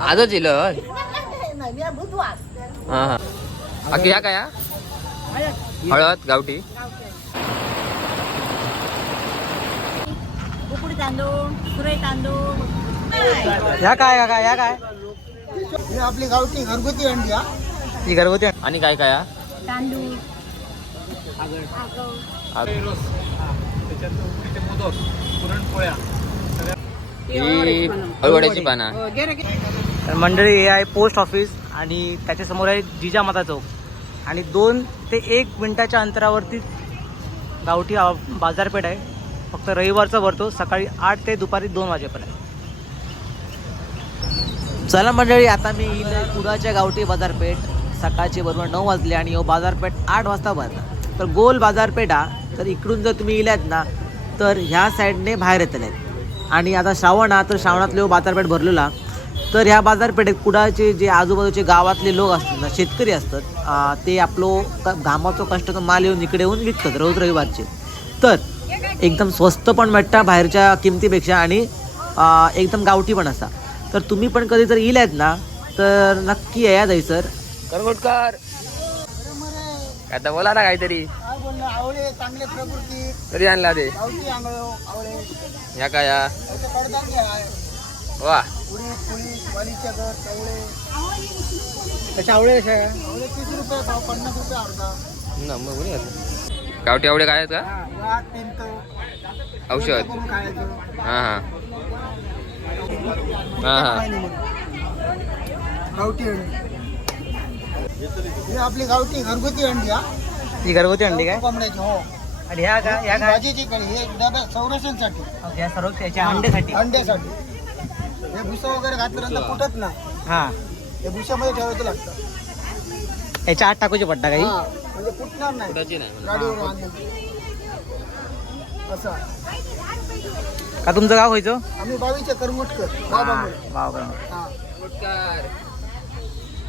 आजच हा हा. बाकी ह्या काय हा? हळद गावठी. उकडी तांदूळ सुरई तांदूळ. ह्या काय काय ही आपली गावठी घरगुती अंडी हा. ही घरगुती आणि काय काय हा? तांदूळ. ही अळवड्याची पाना. तर मंडळी हे आहे पोस्ट ऑफिस आणि त्याच्यासमोर आहे जिजामाता चौक. आणि दोन ते एक मिनिटाच्या अंतरावरती गावठी बाजारपेठ आहे. फक्त रविवारचा भरतो. सकाळी आठ ते दुपारी दोन वाजेपर्यंत. चला मंडळी आता मी येईल कुडाच्या गावठी बाजारपेठ. सकाळचे बरोबर नऊ वाजले आणि हो बाजारपेठ आठ वाजता भरला तर गोल बाजारपेठ हा. तर इकडून जर तुम्ही इल्यात ना तर ह्या साईडने बाहेर येतले आणि आता श्रावण हा तर श्रावणातले हो बाजारपेठ भरलेला. तर ह्या बाजारपेठेत कुडाचे जे आजूबाजूचे गावातले लोक असतात ना शेतकरी असतात ते आपलो घामाचं घामाचो कष्टाचा माल येऊन इकडे येऊन विकतात रोज रविवारचे. तर एकदम स्वस्त पण भेटता बाहेरच्या किमतीपेक्षा आणि एकदम गावठी पण असा तर तुम्ही पण कधी जर आहेत ना तर नक्की या जायसर. करगोटकर. काय तर बोला ना काहीतरी. काय आवळे चांगले प्रकृती. कधी आणला ते. गावठी आंगळ आवळे. ह्या काय? त्याचे कडधान्य आहे. वा. घर चवळे. कशा आवळे तीस रुपये भाव पन्नास रुपये अर्धा. न, मग? गावठी आवडे काय आहेत का? हा औषध. करून खायचं? हा हा. हा हा. मग. गावठी अंडी. ही आपली गावठी घरगुती अंडी हा. ही घरगुती अंडी काय? कोंबड्याची हो. आणि ह्या काय ह्या काय? भाजीची हे संरक्षणसाठी. या सर्व त्याच्या अंड्यासाठी. अंड्यासाठी. हे भुसं वगैरे घातल्यानंतर फुटत नाही. हा. हे भुशामध्ये ठेवायचं लागतं. याच्या आत टाकूची पडता काही? हा, म्हणजे फुटणार नाही. गाडीवर असं. का तुमचं गाव व्हायचं? आम्ही बावीचे करमुटकर बाबामुळे. वाव हा.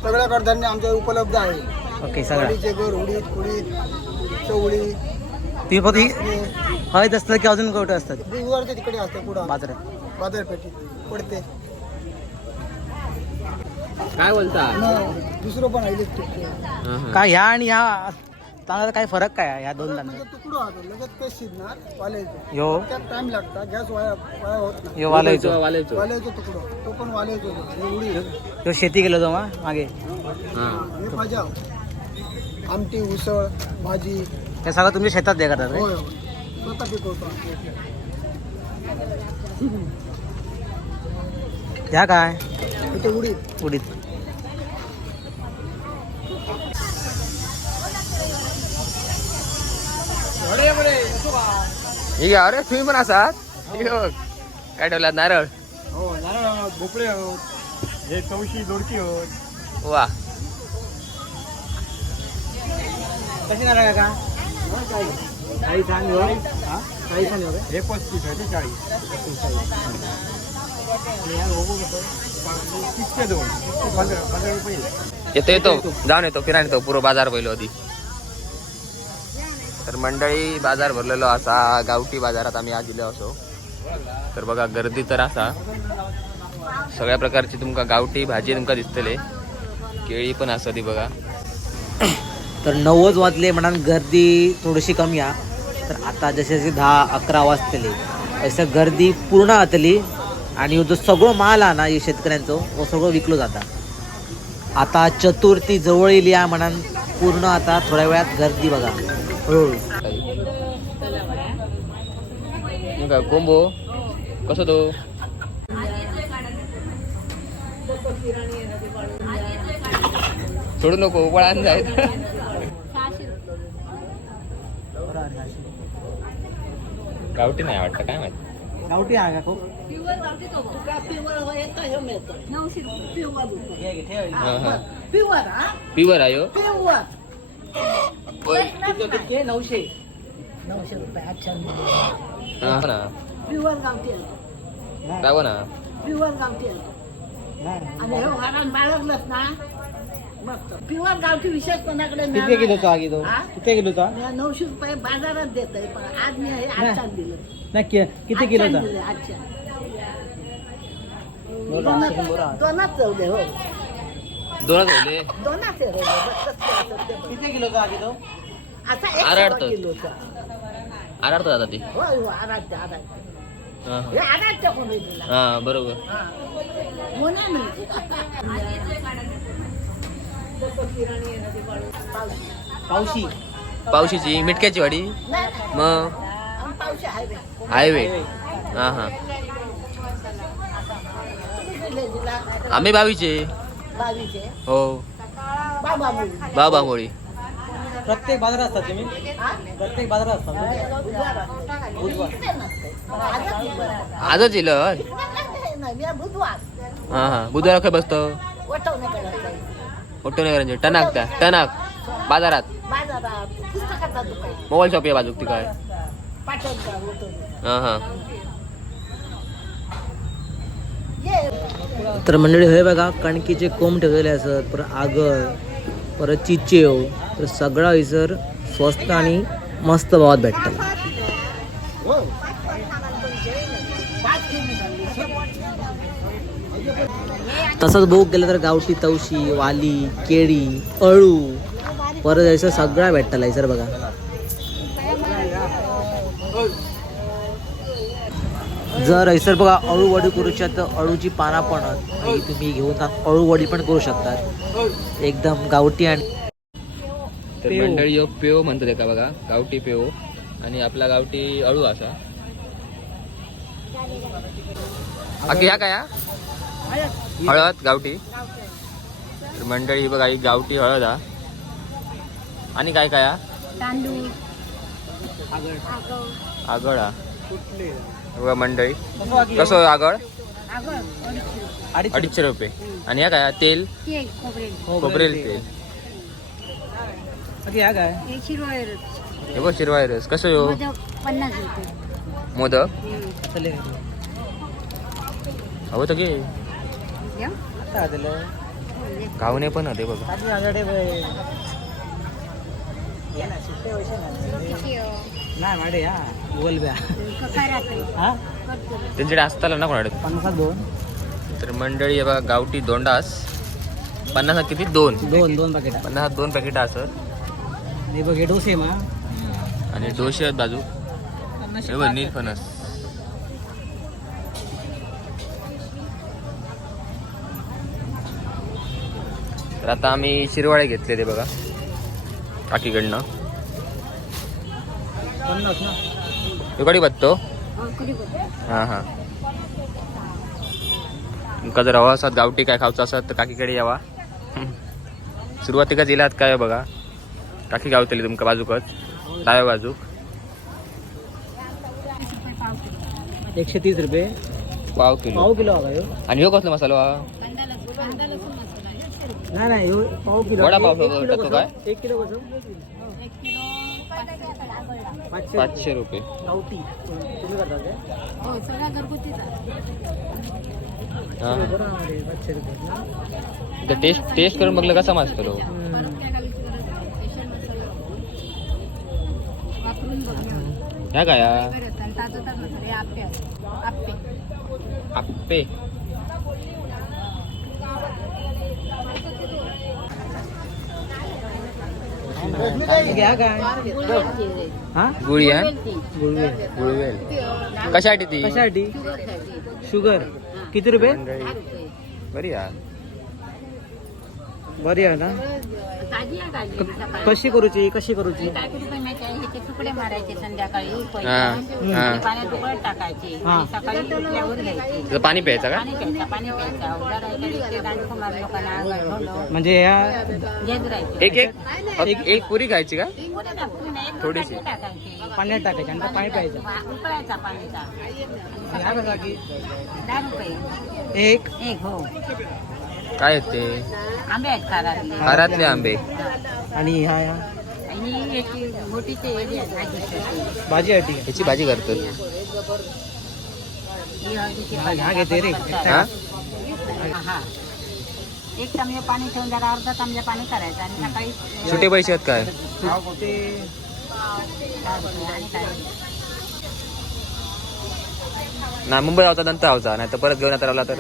सगळ्या कडधान्य आमच्या उपलब्ध आहे. ओके सगळं. वाडीचे घर उडीद कुडीद चवळी. तुम्ही फक्त ही हळद असतं की अजून कुठं असतात? बुधवारच्या तिकडे असते पुढं. बाजारात. बाजारपेठीत. पडते. काय बोलता? न, दुसरं पण आहे इलेक्ट्रिक. काय ह्या आणि ह्या तांदळाचा काय फरक काय आहे? ह्या दोन तांदळ तुकडं होतो लगेच ते शिजणार वालायचं. यो. त्यात टाइम लागता गॅस वाया वाया होत नाही. यो वालायचो. वालायचो. वालायचं तुकडं तो पण वालायचो. हे यो शेती केलं तो मा मागे. हा. हे भाज्या. आमटी उसळ भाजी. हे सगळं तुमच्या शेतात द्या करतात रे? होय होय. स्वतः पिकवतो ह्या काय? इथे उडीद. उडीद. हे अरे तुम्ही पण असात हे बघ. काय ठेवलात नारळ? हो नारळ भोपळे आहोत हे चौशी दोडकी आहोत. वा. कशी? हे? पस्तीस आहे ते चाळीस. येतो येतो. जाऊन येतो फिरायला येतो. पूर्ण बाजार पहिलो आधी. तर मंडळी बाजार भरलेलो असा. गावठी बाजारात आम्ही आज गेलो असो. तर बघा गर्दी तर असा. सगळ्या प्रकारची तुमका गावठी भाजी तुमका दिसतले. केळी पण असा ती बघा. तर नव्वद वाजले म्हणून गर्दी थोडीशी कमी आ. तर आता जसे जसे दहा अकरा वाजतले असं गर्दी पूर्ण जातली आणि जो सगळं माल आहे ना हे शेतकऱ्यांचं तो सगळं विकलो जाता. आता चतुर्थी जवळ येईल या म्हणान पूर्ण आता थोड्या वेळात गर्दी बघा. हो. हळूहळू कोंबो? कसं तो? सोडू नको पळान जायचं. गावठी नाही वाटतं काय माहिती गावठी आहे का खूप नऊशे प्युअर हा, हा. प्युअर हा प्युअर आहे हो. प्युअर होय. नऊशे नऊशे रुपये अच्छा हा ना प्युअर गावठी आहे. काय ना प्युअर गावठी आहे. आणि हे वारण बाळगलंच ना मस्त. प्युअर गावठी विशेष कोणाकडे किती किलोचा. आगी तो हा? किती किलोचा? मी नऊशे रुपये बाजारात देत आहे पण आज मी हे आजच्या दिलं. नक्की. किती आजच्या किलोचा? दिलं, आजच्या दोनात दोनात चवले हो. दोनच दोनात आहे. किती किलो तो एक आराडतं. ती. होय हो आराध्य आराध्य हा, हे. आराध्य कोणी दिला हा हा, बरोबर. हा. मोना पावशी. पावशीची मिटक्याची वाडी? मग? हायवे. हा हा. आम्ही बावीचे? हो. बाबा मुली बाबा मोळी प्रत्येक बाजारात असतात तुम्ही? प्रत्येक बाजारात असतात बुधवार. आजच येईल हा हा. बुधवार काय बसतो. ऑटोनगरांचे टनाक त्या टनाक बाजारात. मोबाईल शॉप आहे बाजूक ती काय? हा हा. ये. तर मंडळी हे बघा कणकीचे कोंब ठेवलेले असत परत आगळ परत चिचेव तर सगळा हैसर स्वस्त आणि मस्त भावात भेटतात तसंच बघू गेलं तर गावठी तवशी वाली केळी अळू. परत हैसर सगळा भेटताला हैसर बघा. जर हैसर बघा अळू वडी करू शकता तर अळूची पाना पण तुम्ही घेऊन अळू वडी पण करू शकतात. एकदम गावठी आणि तर. मंडळी पेव म्हणतात का बघा गावठी पेव. आणि आपला गावठी अळू असा. ह्या काय? हळद गावठी. तर मंडळी ही बघा ही गावठी हळद हा. आणि काय काय हा? तांदूळ. आगळ हा. हे बघा मंडळी. कसं आगळ? अडीचशे रुपये. आणि ह्या काय हा? तेल? खोबरेल. तेल. हे बघ शिरवाय रस. कसं हो? पन्नास रुपये. मोदक? हवं तर घे. गावने पण होते बघा. हा. हा? त्यांच्याकडे असताना ना कोणाकडे पन्नास दोन. तर मंडळी बघा गावठी दोंडास. पन्नास किती? दोन. दोन दोन पाकिट पन्नास दोन पॅकेट असत बघ डोसे मा. आणि डोसे आहेत बाजू. नील फणस. तर आता आम्ही शिरवाळे घेतले ते बघा. काकीकडनं. पन्नास ना कडी बघतो. हां हां. तुमका जर हवा असत गावठी काय खावचं असत तर काकीकडे यावा. सुरुवातीकच इलात काय बघा. काकी गावतली तुमका बाजूकच. डाव्या बाजूक. एकशे तीस रुपये. पाव किलो. पाव किलो आणि ह्यो कसलो मसालो? हा नाही नाही ह्यो पाव किलो. वडापाव एक- एक किलो टाकतो कसं? काय? एक किलो कसं पाचशे. पाचशे रुपये. गावठी. तुम्ही करता ते हा हा. बरं आहे, पाचशे रुपये. तर टेस्ट टेस्ट करून बघलं कसा मसालो. ह्या काय हा? आप्पे घ्या काय हा गुळी आहे गुळवे गुळवेल कशासाठी ती? कशासाठी? शुगर. किती रुपये? बरी या बरी आहे ना? कशी करूची? कशी करूची? ह्याचे तुकडे मारायचे संध्याकाळी हा हा. पाण्यात उकळत टाकायचे. हा. आणि सकाळी उठल्यावर घ्यायचे. त्याचं पाणी प्यायचं का? पाणी प्यायचं पाणी प्यायचं. राजकुमार लोकांना घालून म्हणजे या घेत राहायचे. एक एक. एक- एक पुरी खायची का? पुढे टाकून एक थोडीशी. टाकी टाकायची. पाण्यात टाकायचं आणि तो पाणी प्यायचं. उकळायचा पाण्याचा. कसा की दहा रुपये. एक. एक हो. काय आहेत ते? आंबे आहेत खारातले. आंबे. आणि ह्या भाजी आहे ह्याची भाजी करतात. ही घेते रे. हा एक चमचे पाणी ठेवून जरा अर्धा चमचा पाणी करायचं आणि सकाळी सुटे पैसे आहेत काय? आणि काय ना मुंबई आवता नंतर आवता नाही तर परत घेऊन आता राहिला तर.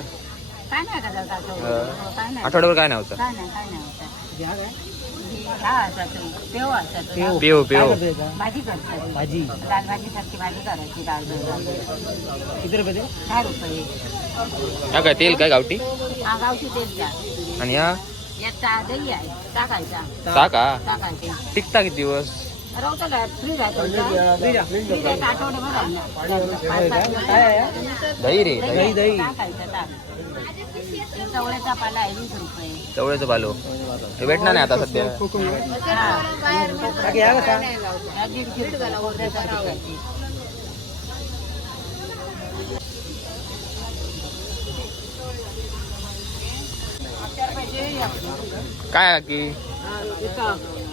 काय नाही का जरा अं, हो, काय नाही. आठवड्यावर काय नाही होतं? काय नाही काय नाही होतं. हा पेव पेव. काय? भाजी करतात. भाजी दाल भाजी. सारखी भाजी करायची डाळ भाजी. किती रुपये? दहा रुपये. हा काय तेल काय गावठी? हा गावठी तेल द्या. आणि हा यात दही आहे टाकायचा टाका टाकायचे टिकता किती दिवस? दही रे दही दही. चवळ्याचा पाला आहे वीस रुपये. चवळ्याचं बालो हे भेटणार नाही आता सध्या. काय की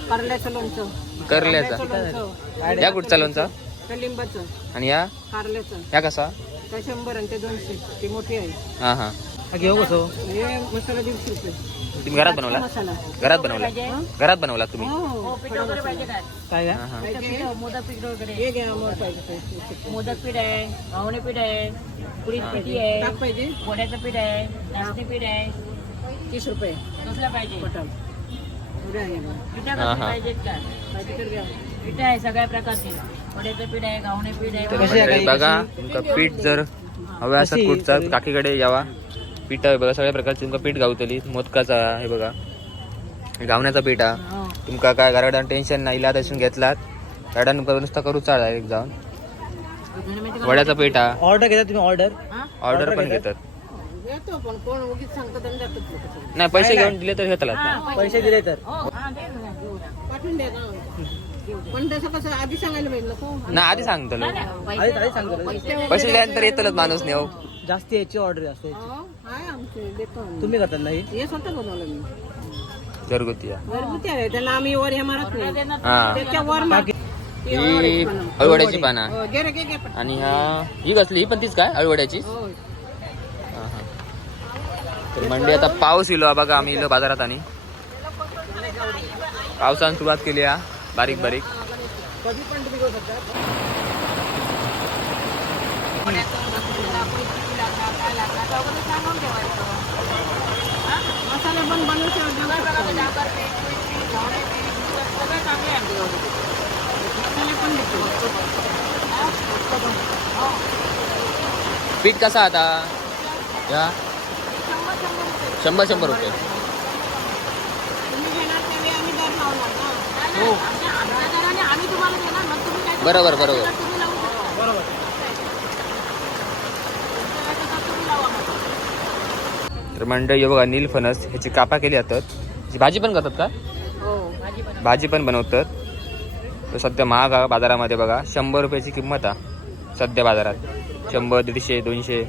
कारल्याचं लोणचं. करल्याचा? लोणचं. या कुठचा लोणचा? लिंबाचं आणि या? कारल्याचं. या कसा? त्या शंभर आणि ते दोनशे. ते मोठी आहे. हा हा. हो कसं हे मसाला दीडशे रुपये. तुम्ही घरात बनवला? मसाला. घरात बनवला? घरात बनवला तुम्ही? हो, पाहिजे काय? काय हा का हा पीठ, मोदक पीठ वगैरे. हे घ्या मग पाहिजे. मोदक पीठ आहे घावणे पीठ आहे पुडी पिठी आहे टाक पाहिजे? वड्याचं पीठ आहे नाचणी पीठ आहे. तीस रुपये. कसलं पाहिजे? पटल हा, हा. पाहिजेत का? पाहिजे तर घ्या. पीठ आहे सगळ्या प्रकारचे. वड्याचं पीठ आहे घावणे पीठ आहे तर कशी आहे मंडळी काही बघा? तुमका पीठ जर हवे असतात कशी? कुठचा? काकीकडे यावा. पीठ आहे बघा सगळ्या प्रकारचे तुमका पीठ गावतली. मोदकाचा हे बघा. हे गावण्याचा पीठ हा हो. तुमका काय घराडान टेन्शन नाही इला तसून घेतलात. घराडान नुसतं करू चाल एक जाऊन. वड्याचा पीठ हा ऑर्डर घेता तुम्ही ऑर्डर? ऑर्डर पण घेतात. पण कोण उगीच सांगतात आणि जातात लोकं. नाही पैसे घेऊन दिले तर हा, पैसे दिले तर. हो, हा, दे ना, देऊ ना. पाठवून द्या ना पण तसं कसं आधी सांगायला पाहिजे ना आधी सांगतो नाही, आधी पैसे- आधी सांगतो. रे. पैसे पैसे दिल्यानंतर येतलच माणूस नाही हो. जास्ती याची ऑर्डर असते हो, आहे आमचे देतो. आम्ही. तुम्ही करतात नाही हे? स्वतः बनवलं मी. घरगुती आहे. घरगुती आहे. त्याला आम्ही वर हे मारत नाही. देणार हा. त्याच्या वर मार- ती ही अळूवड्याची पानं. हो. आणि हा ही कसली? ही पण तीच काय अळवड्याची हा. तर मंडी आता पाऊस इलो हा बघा आम्ही इलो बाजारात आणि पावसानं सुरुवात केली हा बारीक बारीक कधी पण तुम्ही करू शकता मसाले पण बनवू शकतो मसाले पण देतो पीठ कसा आता या शंभर शंभर रुपये. हो. बरोबर बरोबर. तर मंडळी हे बघा नीलफणस ह्याची कापा केली जातात भाजी पण करतात का? भाजी पण बनवतात. तर सध्या महाग आहे बाजारामध्ये बघा शंभर रुपयाची किंमत आहे सध्या बाजारात. शंभर दीडशे दोनशे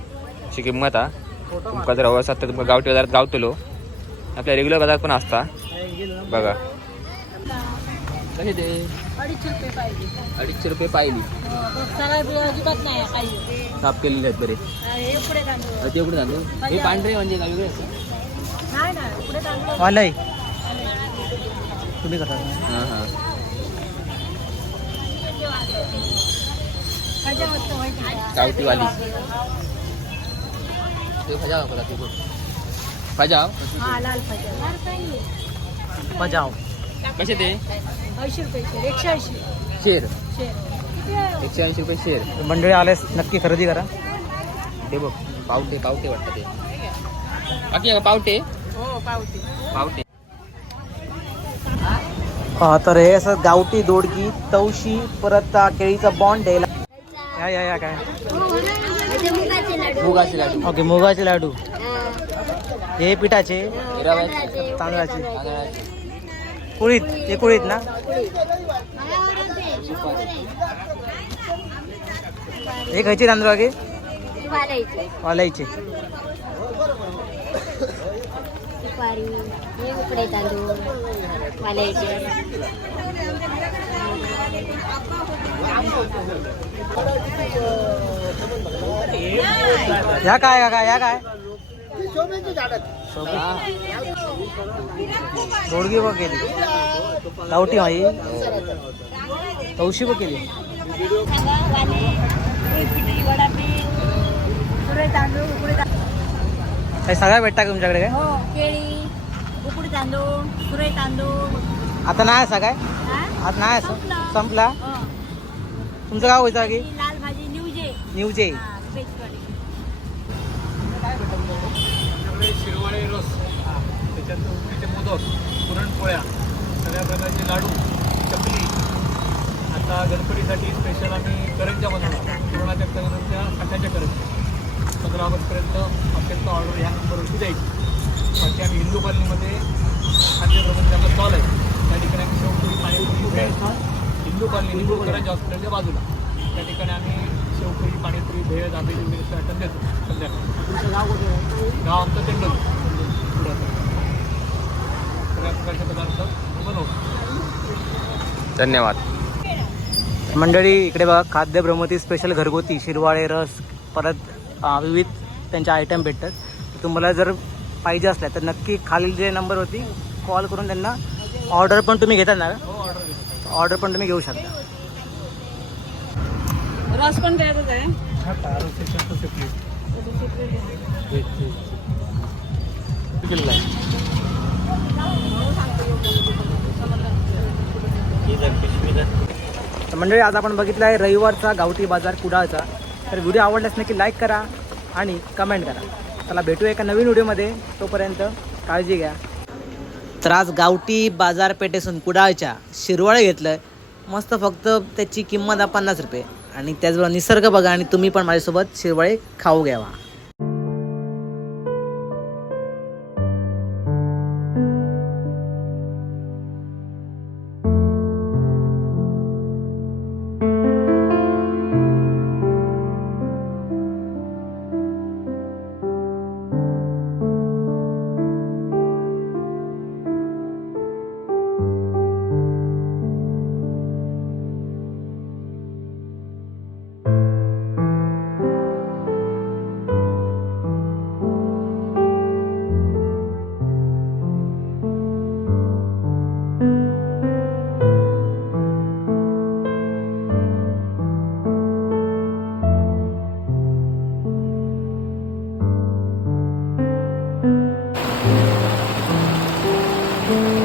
अशी किंमत आहे. तुमका जर हवं असाल तर तुमका गावठी बाजारात गावतलो. आपल्या रेग्युलर बाजार पण असता. बघा. कसे ते? अडीचशे रुपये पाहिजे. अडीचशे रुपये पाहिली. साफ केलेले आहेत बरे. हे ते कुठे जातो हे पांढरे म्हणजे काय वेगळे असतात? नाही ना पुढे तांदूळ. वालय तुम्ही? हां हां. आहे. गावठीवाली ते हा पाहिजे. मजाव कसे ते? ऐंशी रुपये शेर. एकशे ऐंशी. शेर. शेर. एकशे ऐंशी रुपये शेर. मंडळी आल्यास नक्की खरेदी करा. ते बघ पावटे पावटे वाटतं ते. बाकी पावटे? हो पावती पावटे. हा तर हे असं गावठी दोडकी तवशी परत हा केळीचा बॉन्ड आहे या या या काय? मुगाचे लाडू. ओके मुगाचे लाडू. हे पिठाचे. तांदळाचे. कुळीत. हे कुळीत ना? हे खायचे तांदूळ आगे? वालायचे. तांदूळ वालायचे. या काय काय या काय? दोडगी बघ केली. गावठी माई. तवशी बघ केली. वाले वडापीठ पुरे तांदूळ उकडे तांदूळ हे सगळं भेटता का तुमच्याकडे काय? केळी तांदूळ तांदूळ आता नाही असं काय? आता नाही असं? संपलं. तुमचं गाव होतं की ही लाल भाजी न्यूजे न्यूजे हा, पेजवाडी. आपल्याकडे शिरवाळे रस त्याच्यात उकडीचे मोदक पुरणपोळ्या सगळ्या प्रकारचे लाडू चकली. आता गणपतीसाठी स्पेशल आम्ही करंजा बनवणार. पुरणाच्या करंजा साठाच्या करंजा. पंधरा ऑगस्टपर्यंत ऑर्डर ह्या नंबरवरती द्यायची बाकी आम्ही हिंदू कॉलनीमध्ये खाद्य प्रबंधाचा स्टॉल आहे. त्या ठिकाणी आम्ही शेवपुरी पाणीपुरी भेळ हिंदू कॉलनी हिंदू करंजा हॉस्पिटलच्या बाजूला. त्या ठिकाणी आम्ही शेवपुरी पाणीपुरी भेळ दाबेली वगैरे आयटम देतो. संध्याकाळी. गाव आमचं तेंडोली सगळ्या प्रकारचे पदार्थ बनवतो धन्यवाद. मंडळी इकडे बघा खाद्य ब्रह्मती स्पेशल घरगुती शिरवाळे रस परत विविध त्यांचे आयटम भेटतात. तुम्हाला जर पाहिजे असल्या तर नक्की खालील जे नंबरवरती कॉल करून त्यांना ऑर्डर पण तुम्ही घेतात ना? ऑर्डर पण तुम्ही घेऊ शकता. रस पण द्यायचं आहे. मंडळी आज आपण बघितलं आहे रविवारचा गावठी बाजार कुडाळचा. तर व्हिडिओ आवडल्यास नक्की लाईक करा आणि कमेंट करा. चला भेटूया एका नवीन व्हिडिओमध्ये. तोपर्यंत काळजी घ्या. तर आज गावठी बाजारपेठेसून कुडाळच्या शिरवाळे घेतलं मस्त फक्त त्याची किंमत आहे पन्नास रुपये. आणि त्याचबरोबर निसर्ग बघा आणि तुम्ही पण माझ्यासोबत शिरवाळे खाऊ घ्यावा.